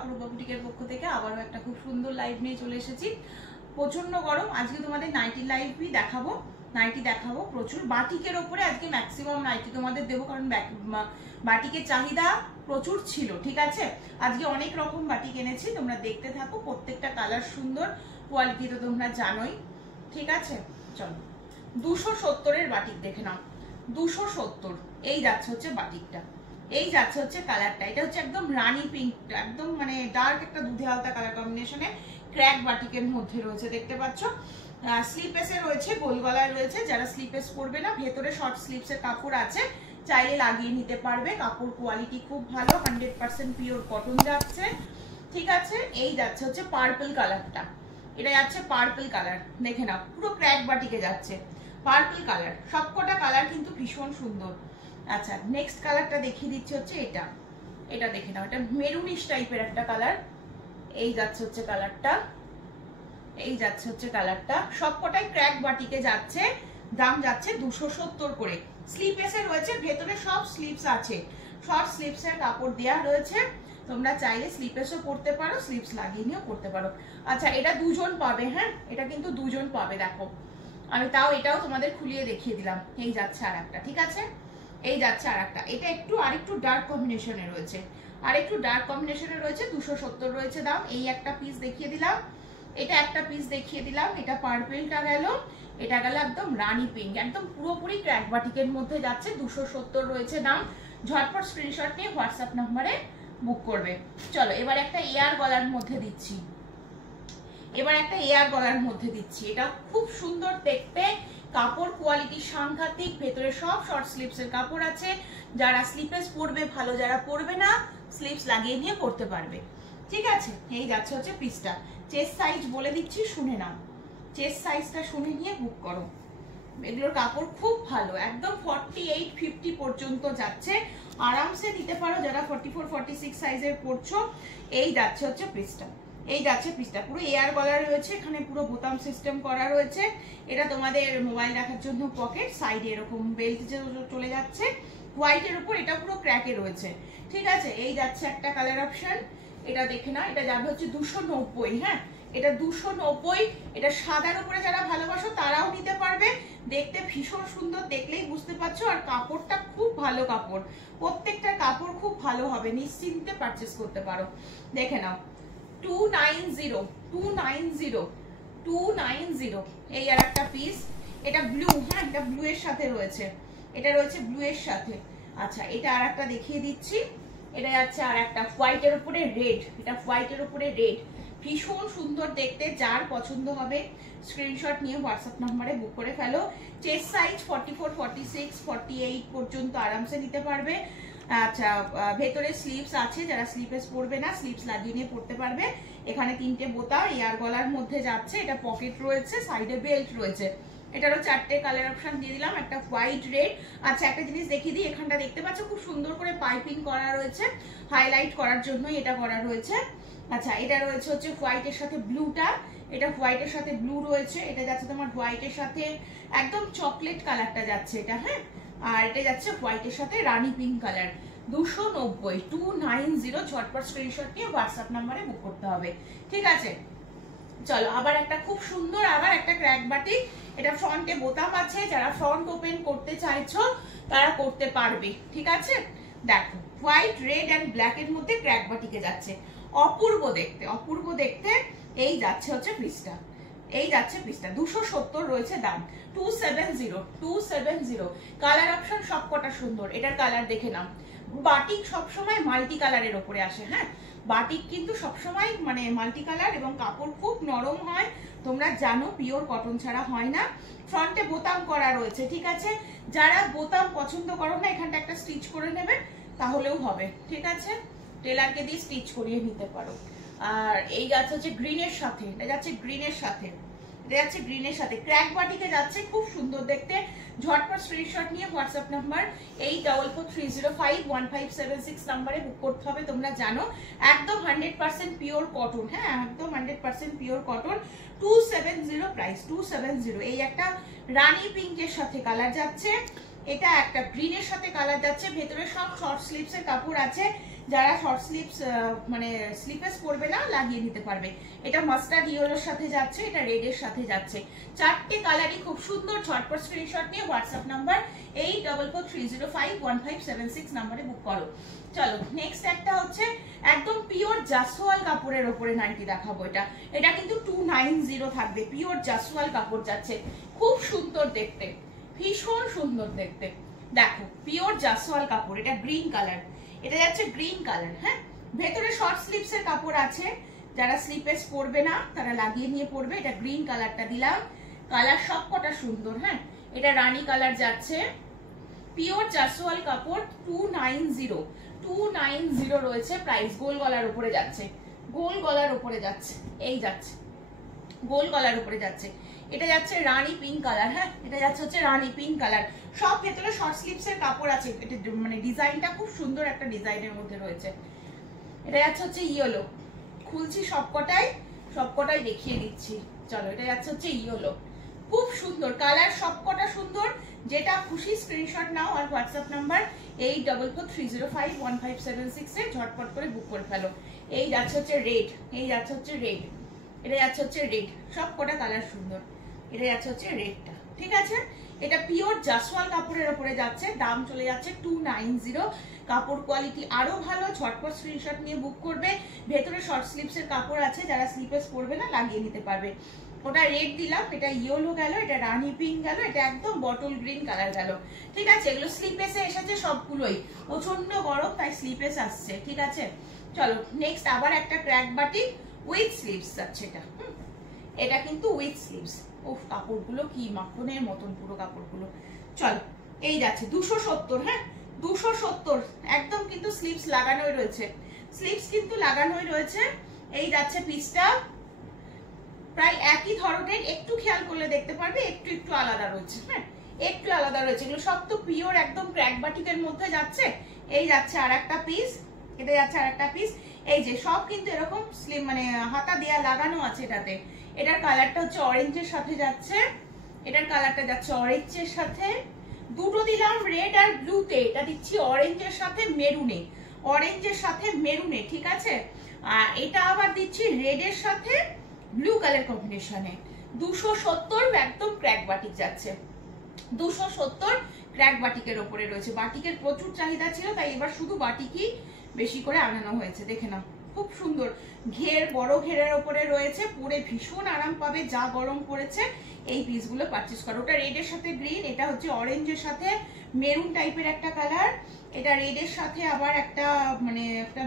অপরূপা বুটিকের পক্ষ থেকে আবারও একটা খুব সুন্দর লাইভ নিয়ে চলে এসেছি। প্রচন্ড গরম, আজকে তোমাদের নাইটি লাইভই দেখাবো, নাইটি দেখাবো প্রচুর। বাটিকের ওপরে আজকে ম্যাক্সিমাম নাইটি তোমাদের দেবো, কারণ বাটিকের চাহিদা প্রচুর ছিল। ঠিক আছে, আজকে অনেক রকম বাটিক এনেছি, তোমরা দেখতে থাকো। প্রত্যেকটা কালার সুন্দর, কোয়ালিটি তো তোমরা জানোই। ঠিক আছে, চলো 270-এর বাটিক দেখে নাও। 270 এই যাচ্ছে হচ্ছে বাটিকটা, এই যাচ্ছে হচ্ছে কালারটা। এটা হচ্ছে একদম রানী পিঙ্ক, একদম মানে ডার্ক একটা দুধে আলতা কালার কম্বিনেশনে ক্র্যাক বাটিকের মধ্যে রয়েছে, দেখতে পাচ্ছ। স্লিপেসে রয়েছে, গোল গলায় রয়েছে। যারা স্লিপেস পরবে না, ভেতরে শর্ট স্লিপসের কাপড় আছে, চাইলে লাগিয়ে নিতে পারবে। কাপড় কোয়ালিটি খুব ভালো, 100% পিওর কটন যাচ্ছে। ঠিক আছে, এই যাচ্ছে হচ্ছে পার্পল কালারটা, এটা যাচ্ছে পার্পল কালার, দেখে নাও পুরো ক্র্যাক বাটিকে যাচ্ছে পার্পল কালার। সবকটা কালার কিন্তু ভীষণ সুন্দর। আচ্ছা, নেক্সট কালারটা দেখিয়ে দিচ্ছি হচ্ছে এটা, এটা দেখে নাও, এটা মেরুনিশ টাইপের একটা কালার। এই যাচ্ছে হচ্ছে কালারটা, এই যাচ্ছে হচ্ছে কালারটা। সবকটাই ক্র্যাক বাটিকে যাচ্ছে, দাম যাচ্ছে 270 করে। স্লিপেসে রয়েছে, ভেতরে সব স্লিপস আছে, শর্ট স্লিপসের কাপড় দেওয়া রয়েছে। তোমরা চাইলে স্লিপেসও পরতে পারো, স্লিপস লাগিয়ে নিয়েও পরতে পারো। আচ্ছা, এটা দুজন পাবে, হ্যাঁ এটা কিন্তু দুজন পাবে। দেখো আমি তাও এটাও তোমাদের খুলিয়ে দেখিয়ে দিলাম। এই যাচ্ছে আর একটা, ঠিক আছে, এই যাচ্ছে আর একটা। এটা একটু আরেকটু ডার্ক কম্বিনেশনে রয়েছে, আর একটু ডার্ক কম্বিনেশনে রয়েছে, 270 রয়েছে দাম। এই একটা পিস দেখিয়ে দিলাম, এটা একটা পিস দেখিয়ে দিলাম। এটা পার্পলটা গেল, এটা গেল একদম রানী পিঙ্ক, একদম পুরোপুরি ক্র্যাক বাটিকের মধ্যে যাচ্ছে, 270 রয়েছে দাম। ঝটপট স্ক্রিনশট নিয়ে হোয়াটসঅ্যাপ নাম্বারে বুক করবে। চলো এবার একটা এয়ার গলার মধ্যে দিচ্ছি, এবার একটা এয়ার গলার মধ্যে দিচ্ছি। এটা খুব সুন্দর দেখতে, কাপড় কোয়ালিটি সাংঘাতিক, ভেতরে সব শর্ট স্লিপসের কাপড় আছে। যারা স্লিপেস পরবে ভালো, যারা পরবে না স্লিপস লাগিয়ে নিয়ে পরতে পারবে। ঠিক আছে, এই যাচ্ছে হচ্ছে পিসটা। চেস্ট সাইজ বলে দিচ্ছি, শুনে নাও, চেস্ট সাইজটা শুনে নিয়ে বুক করো। এগুলোর কাপড় খুব ভালো, একদম 48-50 পর্যন্ত যাচ্ছে, আরামসে নিতে পারো যারা 44-46 সাইজের পরছো। এই যাচ্ছে হচ্ছে পিসটা, এই যাচ্ছে পিসটা। পুরো এয়ার গলার রয়েছে, এখানে পুরো বোতাম সিস্টেম করা রয়েছে। এটা তোমাদের মোবাইল রাখার জন্য পকেট, সাইডে এরকম বেল্ট যে চলে যাচ্ছে। হোয়াইটের উপর এটা পুরো ক্র্যাকে রয়েছে। ঠিক আছে, এই যাচ্ছে একটা কালার অপশন, এটা দেখে না, এটা যাবে হচ্ছে 290। হ্যাঁ এটা 290। এটা সাদার উপরে যারা ভালোবাসো তারাও নিতে পারবে। দেখতে ভীষণ সুন্দর, দেখলেই বুঝতে পারছো। আর কাপড়টা খুব ভালো কাপড়, প্রত্যেকটা কাপড় খুব ভালো হবে, নিশ্চিন্তে পারচেস করতে পারো। দেখে নাও 290 এই আর একটা পিস। এটা ব্লু, হ্যাঁ এটা ব্লু এর সাথে রয়েছে, এটা রয়েছে ব্লু এর সাথে। আচ্ছা, এটা আর একটা দেখিয়ে দিচ্ছি, এটা যাচ্ছে আর একটা হোয়াইটের উপরে রেড, এটা হোয়াইটের উপরে রেড, ভীষণ সুন্দর দেখতে। যার পছন্দ হবে স্ক্রিনশট নিয়ে হোয়াটসঅ্যাপ নাম্বারে বুক করে ফেলো। চেস্ট সাইজ 44-46-48 পর্যন্ত আরামসে নিতে পারবে। আচ্ছা, ভেতরে স্লিপস আছে, যারা স্লিপেস পরবে না স্লিপস লাগিয়ে নিয়ে পরতে পারবে। এখানে 3টে বোতাম, এয়ার গলার মধ্যে যাচ্ছে, এটা পকেট রয়েছে, সাইডে বেল্ট রয়েছে। এটারও 4টে কালার অপশন দিয়ে দিলাম, একটা হোয়াইট রেড। আচ্ছা, একটা জিনিস দেখিয়ে দিই, এখানটা দেখতে পাচ্ছ খুব সুন্দর করে পাইপিং করা রয়েছে, হাইলাইট করার জন্যই এটা করা রয়েছে। আচ্ছা, এটা রয়েছে হচ্ছে হোয়াইটের সাথে ব্লুটা, এটা হোয়াইটের সাথে ব্লু রয়েছে। এটা যাচ্ছে তোমার হোয়াইটের সাথে একদম চকলেট কালারটা যাচ্ছে এটা, হ্যাঁ। আর এটা যাচ্ছে হোয়াইটের সাথে রানী পিঙ্ক কালার। 290 ঝটপট স্ক্রিনশট নিয়ে হোয়াটসঅ্যাপ নাম্বারে বুক করতে হবে। ঠিক আছে, চলো আবার একটা খুব সুন্দর, আবার একটা ক্র্যাক বাটিক। এটা ফ্রন্টে বোতাম আছে, যারা ফ্রন্ট ওপেন করতে চাইছো তারা করতে পারবে। ঠিক আছে, দেখো হোয়াইট রেড অ্যান্ড ব্ল্যাক এর মধ্যে ক্র্যাক বাটিকে যাচ্ছে, অপূর্ব দেখতে, অপূর্ব দেখতে। এই যাচ্ছে হচ্ছে পিসটা, এই যাচ্ছে পিসটা, 270 রয়েছে দাম। 270 কালার অপশন সবকটা সুন্দর। এটার কালার দেখে নাও। বাটিক সবসময় মাল্টি কালারের ওপরে আসে, হ্যাঁ বাটিক কিন্তু সবসময় মানে মাল্টি কালার, এবং কাপড় খুব নরম হয়, তোমরা জানো পিওর কটন ছাড়া হয় না। ফ্রন্টে বোতাম করা রয়েছে। ঠিক আছে, যারা বোতাম পছন্দ করো না, এখানটা একটা স্টিচ করে নেবে তাহলেও হবে। ঠিক আছে, টেলারকে দিয়ে স্টিচ করিয়ে নিতে পারো। আর এই যাচ্ছে হচ্ছে গ্রিনের সাথে, এটা যাচ্ছে গ্রিনের সাথে, এটা যাচ্ছে গ্রিনের সাথে, ক্র্যাক বাটিকে যাচ্ছে, খুব সুন্দর দেখতে। ঝটপট স্ক্রিনশট নিয়ে হোয়াটসঅ্যাপ নাম্বার 8443051576 নাম্বারে বুক করতে হবে। তোমরা জানো একদম 100% পিওর কটন, হ্যাঁ একদম 100% পিওর কটন। 270 প্রাইস, 270। এই একটা রানী পিঙ্কের সাথে কালার যাচ্ছে, এটা একটা গ্রিনের সাথে কালার যাচ্ছে, ভেতরে সব শর্ট স্লিভস এর কাপড় আছে। যারা শর্ট স্লিভস মানে স্লিপেস পরবে না লাগিয়ে নিতে পারবে। এটা মাস্টার্ড ইয়েলোর সাথে যাচ্ছে, এটা রেডের সাথে যাচ্ছে। চারটে কালারই খুব সুন্দর। ঝটপট স্ক্রিনশট নিয়ে হোয়াটসঅ্যাপ নাম্বার 8443051576 নম্বরে বুক করো। চলো নেক্সট একটা হচ্ছে একদম পিওর জাসওয়াল কাপড়ের ওপরে নাইটি দেখাবো। এটা কিন্তু 290 থাকবে। পিওর জাসওয়াল কাপড় যাচ্ছে, খুব সুন্দর দেখতে, ভীষণ সুন্দর দেখতে। দেখো পিওর জাসওয়াল কাপড়, এটা গ্রিন কালার, এটা যাচ্ছে গ্রিন কালার। হ্যাঁ, ভেতরে শর্ট স্লিভস এর কাপড় আছে, যারা স্লিপেস পরবে না তারা লাগিয়ে নিয়ে পরবে। এটা গ্রিন কালারটা দিলাম, কালার সবকটা সুন্দর। হ্যাঁ, এটা রানী কালার যাচ্ছে, পিওর জাসওয়াল কাপড় 290 রয়েছে প্রাইস। গোল গলার উপরে যাচ্ছে, গোল গলার উপরে যাচ্ছে, এই যাচ্ছে গোল গলার উপরে যাচ্ছে। এটা যাচ্ছে রানী পিঙ্ক কালার। হ্যাঁ, এটা যাচ্ছে হচ্ছে রানী পিঙ্ক কালার। সব ভেতরে শর্ট স্লিভস এর কাপড় আছে। এটা মানে ডিজাইনটা খুব সুন্দর একটা ডিজাইনের মধ্যে রয়েছে। এটা যাচ্ছে হচ্ছে ইয়েলো, খুলছি সবকটাই দেখিয়ে দিচ্ছি। চলো, এটা যাচ্ছে হচ্ছে ইয়েলো, খুব সুন্দর কালার, সবকটা সুন্দর। যেটা খুশি স্ক্রিনশট নাও আর হোয়াটসঅ্যাপ নাম্বার 8443051576 এ ঝটপট করে বুক করে ফেলো। এই যাচ্ছে হচ্ছে রেড, এই যাচ্ছে হচ্ছে রেড, এটা যাচ্ছে হচ্ছে রেড, সবকটা কালার সুন্দর। এটা যাচ্ছে হচ্ছে রেডটা, ঠিক আছে। এটা পিওর জাসওয়াল কাপড়ের উপরে যাচ্ছে, দাম চলে যাচ্ছে 290। কাপড় কোয়ালিটি আরো ভালো। ঝটপট স্ক্রিনশট নিয়ে বুক করবে। ভেতরে শর্ট স্লিভস এর কাপড় আছে, যারা স্লিপেস পরবে না লাগিয়ে নিতে পারবে। ওটা রেড দিলাম, এটা ইয়েলো গেল, এটা রানী পিঙ্ক গেল, এটা একদম বটল গ্রিন কালার গেল। ঠিক আছে, এগুলো স্লিপেসে এসেছে সবগুলোই। প্রচন্ড গরম তাই স্লিপেস আসছে, ঠিক আছে। চলো নেক্সট আবার একটা ক্র্যাক বাটিক উইথ স্লিভস যাচ্ছে। এটা কিন্তু উইথ স্লিভস। ও কাপড়গুলো কি মাখনের মতন পুরো কাপড়গুলো। চলো এই যাচ্ছে 270। হ্যাঁ, 270 একদম কিন্তু স্লিভস লাগানোই রয়েছে, স্লিভস কিন্তু লাগানোই রয়েছে। এই যাচ্ছে পিসটা, প্রায় একই ধরনের, একটু খেয়াল করলে দেখতে পারবে একটু একটু আলাদা রয়েছে। হ্যাঁ, একটু আলাদা রয়েছে। এগুলো সব তো পিওর একদম ক্র্যাক বাটিকের মধ্যে যাচ্ছে। এই যাচ্ছে আর একটা পিস, এটা যাচ্ছে আর একটা পিস। এই যে সব কিন্তু এরকম স্লিম মানে হাতা দেয়া লাগানো আছে এটাতে। এটার কালারটা হচ্ছে অরেঞ্জের সাথে যাচ্ছে, এটার কালারটা যাচ্ছে অরেঞ্জের সাথে। দুটো দিলাম রেড আর ব্লুতে, এটা দিচ্ছি অরেঞ্জের সাথে মেরুনে, অরেঞ্জের সাথে মেরুনে, ঠিক আছে। আর এটা আবার দিচ্ছি রেডের সাথে ব্লু কালার কম্বিনেশনে। 270 একদম ক্র্যাক বাটিক যাচ্ছে, 270 ক্র্যাক বাটিকের ওপরে রয়েছে। বাটিকের প্রচুর চাহিদা ছিল, তাই এবার শুধু বাটিকই বেশি করে আনানো হয়েছে। দেখে নাও, খুব সুন্দর ঘের, বড় ঘেরের ওপরে রয়েছে, পরে ভীষণ আরাম পাবে। যা গরম পড়েছে এই পিসগুলো পারচেস করো। ওটা রেডের সাথে গ্রিন, এটা হচ্ছে অরেঞ্জের সাথে মেরুন টাইপের একটা কালার। এটা রেডের সাথে আবার একটা মানে একটা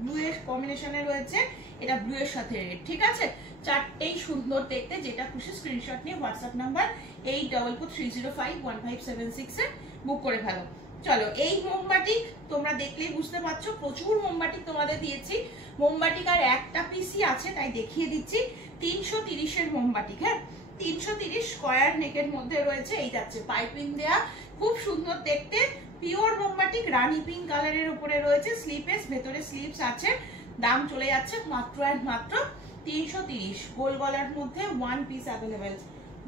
ব্লু এর কম্বিনেশনে রয়েছে, এটা ব্লু এর সাথে রেড, ঠিক আছে। চারটেই সুন্দর দেখতে। যেটা খুশি স্ক্রিনশট নিয়ে হোয়াটসঅ্যাপ নাম্বার 8443051576 এ বুক করে ফেলো। চলো এই মোমবাটিক তোমরা দেখলেই বুঝতে পারছো, প্রচুর মোমবাটিক তোমাদের দিয়েছি। মোমবাটিক আর একটা পিসই আছে তাই দেখিয়ে দিচ্ছি। 330 এর মোমবাটিক। হ্যাঁ, 330 স্কয়ার নেকের মধ্যে রয়েছে। এই যাচ্ছে পাইপিং দেয়া, খুব সুন্দর দেখতে। পিওর মোমবাটিক রানী পিঙ্ক কালারের উপরে রয়েছে। স্লিপেস, ভেতরে স্লিভস আছে। দাম চলে যাচ্ছে মাত্র আর মাত্র 330। গোল গলার মধ্যে ওয়ান পিস অ্যাভেলেবেল,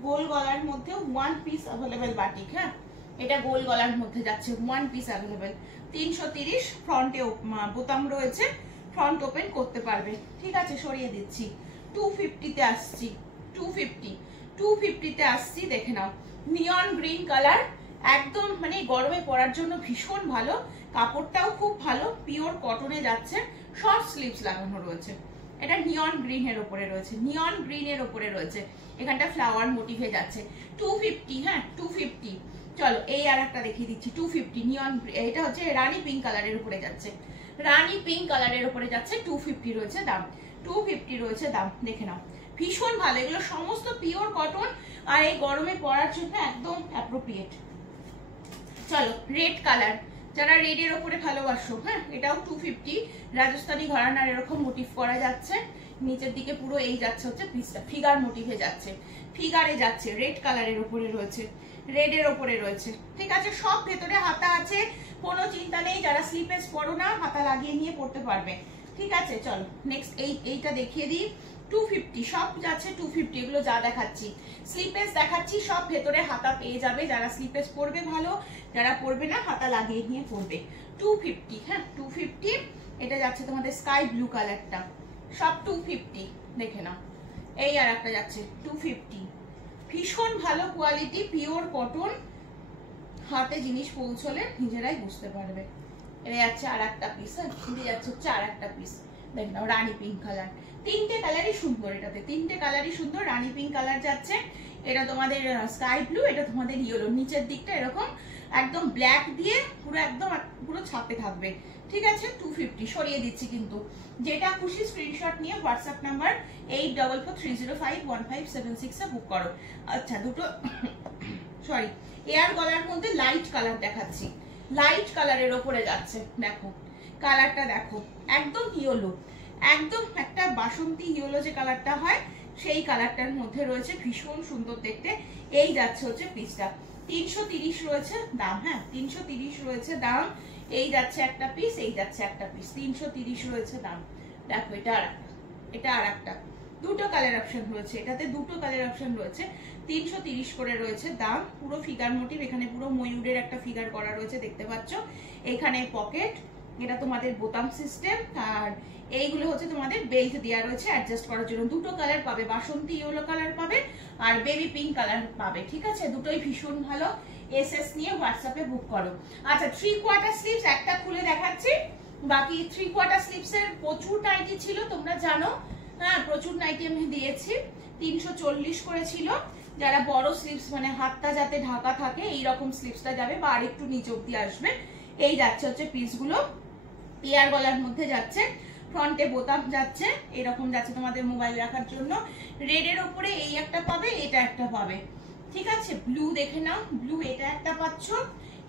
গোল গলার মধ্যে ওয়ান পিস অ্যাভেলেবেল বাটিক। হ্যাঁ, এটা গোল গলার মধ্যে যাচ্ছে, ওয়ান পিস অ্যাভেলেবেল। 330। ফ্রন্টে বোতাম রয়েছে, ফ্রন্ট ওপেন করতে পারবে, ঠিক আছে। সরিয়ে দিচ্ছি। 250 তে আসছি, 250 তে আসছি। দেখে নাও, নিয়ন গ্রিন কালার, একদম মানে গরমে পরার জন্য ভীষণ ভালো। কাপড়টাও খুব ভালো, পিওর কটনে যাচ্ছে। শর্ট স্লিভস লাগানো রয়েছে। এটা নিয়ন গ্রিন এর উপরে রয়েছে, নিয়ন গ্রিন এর উপরে রয়েছে। এখানটা ফ্লাওয়ার মোটিভে যাচ্ছে। 250। হ্যাঁ, 250। চলো এই আর একটা দেখিয়ে দিচ্ছি। 250 নিয়ন, এটা হচ্ছে রানী পিঙ্ক কালারের উপরে যাচ্ছে, রানী পিঙ্ক কালারের উপরে যাচ্ছে। 250 রয়েছে দাম, 250 রয়েছে দাম। দেখে নাও, ভীষণ ভালো। এগুলো সমস্ত পিওর কটন আর এই গরমে পরার জন্য একদম অ্যাপ্রোপ্রিয়েট। চলো রেড কালার, যারা রেডের ওপরে ভালোবাসো। হ্যাঁ, এটাও 250। রাজস্থানী ঘরানার এরকম মোটিভ করা যাচ্ছে। নিচের দিকে পুরো এই যাচ্ছে হচ্ছে পিসটা ফিগার মোটিভে যাচ্ছে, ফিগারে যাচ্ছে। রেড কালারের ওপরে রয়েছে, রেডের ওপরে রয়েছে, ঠিক আছে। সব ভেতরে হাতা আছে, কোনো চিন্তা নেই। যারা স্লিপেস পরো না হাতা লাগিয়ে নিয়ে পড়তে পারবে, ঠিক আছে। চলো নেক্সট এইটা দেখিয়ে দিই। 250 সব যাচ্ছে 250। এগুলো যা দেখাচ্ছি স্লিপেস দেখাচ্ছি, সব ভেতরে হাতা পেয়ে যাবে। যারা স্লিপেস পরবে ভালো, যারা পরবে না হাতা লাগিয়ে নিয়ে পরবে। 250, হ্যাঁ 250। এটা যাচ্ছে তোমাদের স্কাই ব্লু কালারটা, সব 250 দেখে নাও। এই আর একটা যাচ্ছে 250, ভীষণ ভালো কোয়ালিটি, পিওর কটন, হাতে জিনিস পৌঁছলে নিজেরাই বুঝতে পারবে। এটা যাচ্ছে আর একটা পিস, এটা যাচ্ছে হচ্ছে আর একটা পিস, দেখে নাও রানী পিঙ্ক কালার। তিনটে কালারই সুন্দর, এটাতে তিনটে কালারই সুন্দর। রানী পিঙ্ক কালার যাচ্ছে, এটা তোমাদের স্কাই ব্লু, এটা তোমাদের ইয়েলো। নিচের দিকটা এরকম একদম ব্ল্যাক দিয়ে পুরো একদম পুরো ছাপে থাকবে, ঠিক আছে। 250 সরিয়ে দিচ্ছি কিন্তু, যেটা খুশি স্ক্রিনশট নিয়ে হোয়াটসঅ্যাপ নাম্বার 8443051576 এ বুক করো। আচ্ছা দুটো সরি এয়ার গলার মধ্যে লাইট কালার দেখাচ্ছি, লাইট কালারের ওপরে যাচ্ছে, দেখো কালারটা দেখো, একদম ইয়েলো, একদম একটা বাসন্তী ইয়েলো যে কালারটা হয় সেই কালারটার মধ্যে রয়েছে, ভীষণ সুন্দর দেখতে। এই যাচ্ছে হচ্ছে পিসটা, 330 রয়েছে দাম, হ্যাঁ 330 রয়েছে দাম। এই যাচ্ছে একটা পিস, এই যাচ্ছে একটা পিস, 330 রয়েছে দাম। দেখো এটা আর একটা, এটা আর একটা, দুটো কালার অপশন রয়েছে, এটাতে দুটো কালার অপশন রয়েছে। 330 করে রয়েছে দাম। পুরো ফিগার মোটিভ, এখানে পুরো ময়ূরের একটা ফিগার করা রয়েছে দেখতে পাচ্ছ। এখানে পকেট, এটা তোমাদের বোতাম সিস্টেম, আর এইগুলো হচ্ছে তোমাদের বেল্ট দেওয়া রয়েছে অ্যাডজাস্ট করার জন্য। দুটো কালার পাবে, বাসন্তী ইয়েলো কালার পাবে আর বেবি পিঙ্ক কালার পাবে, ঠিক আছে। দুটোই ভীষণ ভালো, এসএস নিয়ে হোয়াটসঅ্যাপে বুক করো। আচ্ছা 3/4 স্লিভস একটা খুলে দেখাচ্ছি, বাকি 3/4 স্লিভস এর প্রচুর নাইটি ছিল তোমরা জানো, হ্যাঁ প্রচুর নাইটি আমি দিয়েছি। 340 করে ছিল। যারা বড় স্লিভস মানে হাতটা যাতে ঢাকা থাকে এইরকম স্লিভসটা যাবে, বা আরেকটু নিচে অব্দি আসবে। এই যাচ্ছে হচ্ছে পিসগুলো, এয়ার গলার মধ্যে যাচ্ছে, ফ্রন্টে বোতাম যাচ্ছে, এরকম যাচ্ছে তোমাদের মোবাইল রাখার জন্য। রেডের উপরে এই একটা পাবে, এটা একটা পাবে, ঠিক আছে। ব্লু দেখে নাও, ব্লু এটা একটা পাচ্ছ,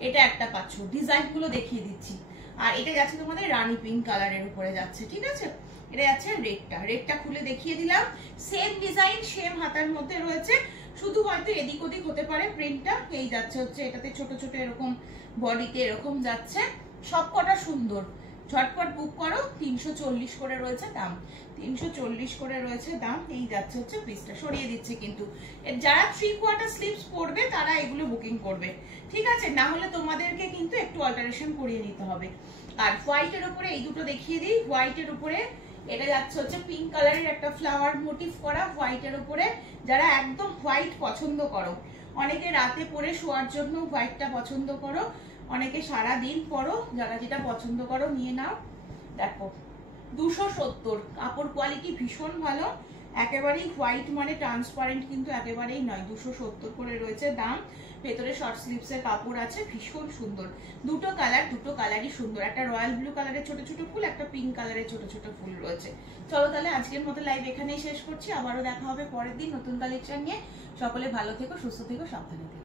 এটা একটা পাচ্ছ, ডিজাইন গুলো দেখিয়ে দিচ্ছি। আর এটা যাচ্ছে তোমাদের রানী পিঙ্ক কালারের উপরে যাচ্ছে, ঠিক আছে। এটা যাচ্ছে রেডটা, রেডটা খুলে দেখিয়ে দিলাম। সেম ডিজাইন, সেম হাতার মধ্যে রয়েছে, শুধু হয়তো এদিক ওদিক হতে পারে প্রিন্টটা। এই যাচ্ছে হচ্ছে এটাতে ছোট ছোট এরকম বডিতে এরকম যাচ্ছে, সব কটা সুন্দর। ঝটপট বুক করো, 340 করে রয়েছে দাম, 340 করে রয়েছে দাম। এই যাচ্ছে হচ্ছে পিসটা, সরিয়ে দিচ্ছে কিন্তু। যারা 3/4 স্লিভস পরবে তারা এগুলো বুকিং করবে, ঠিক আছে, না হলে তোমাদেরকে কিন্তু একটু অল্টারেশন করিয়ে নিতে হবে। আর হোয়াইটের উপরে এই দুটো দেখিয়ে দিই। হোয়াইটের উপরে এটা যাচ্ছে হচ্ছে পিঙ্ক কালারের একটা ফ্লাওয়ার মোটিভ করা, হোয়াইটের উপরে। যারা একদম হোয়াইট পছন্দ করো, অনেকে রাতে পরে শোয়ার জন্য হোয়াইটটা পছন্দ করো, অনেকে সারা দিন পরো, যারা যেটা পছন্দ করো নিয়ে নাও। দেখো 270, কাপড় কোয়ালিটি ভীষণ ভালো, একেবারেই হোয়াইট মানে ট্রান্সপারেন্ট কিন্তু একেবারেই নয়। 270 করে রয়েছে দাম। ভেতরে শর্ট স্লিভসের কাপড় আছে, ভীষণ সুন্দর। দুটো কালার, দুটো কালারই সুন্দর, একটা রয়্যাল ব্লু কালারের ছোট ছোট ফুল, একটা পিঙ্ক কালারের ছোট ছোট ফুল রয়েছে। চলো তাহলে আজকের মতো লাইভ এখানেই শেষ করছি, আবারও দেখা হবে পরের দিন নতুন কালেকশন নিয়ে। সকলে ভালো থেকো, সুস্থ থেকো, সাবধানে থেকো।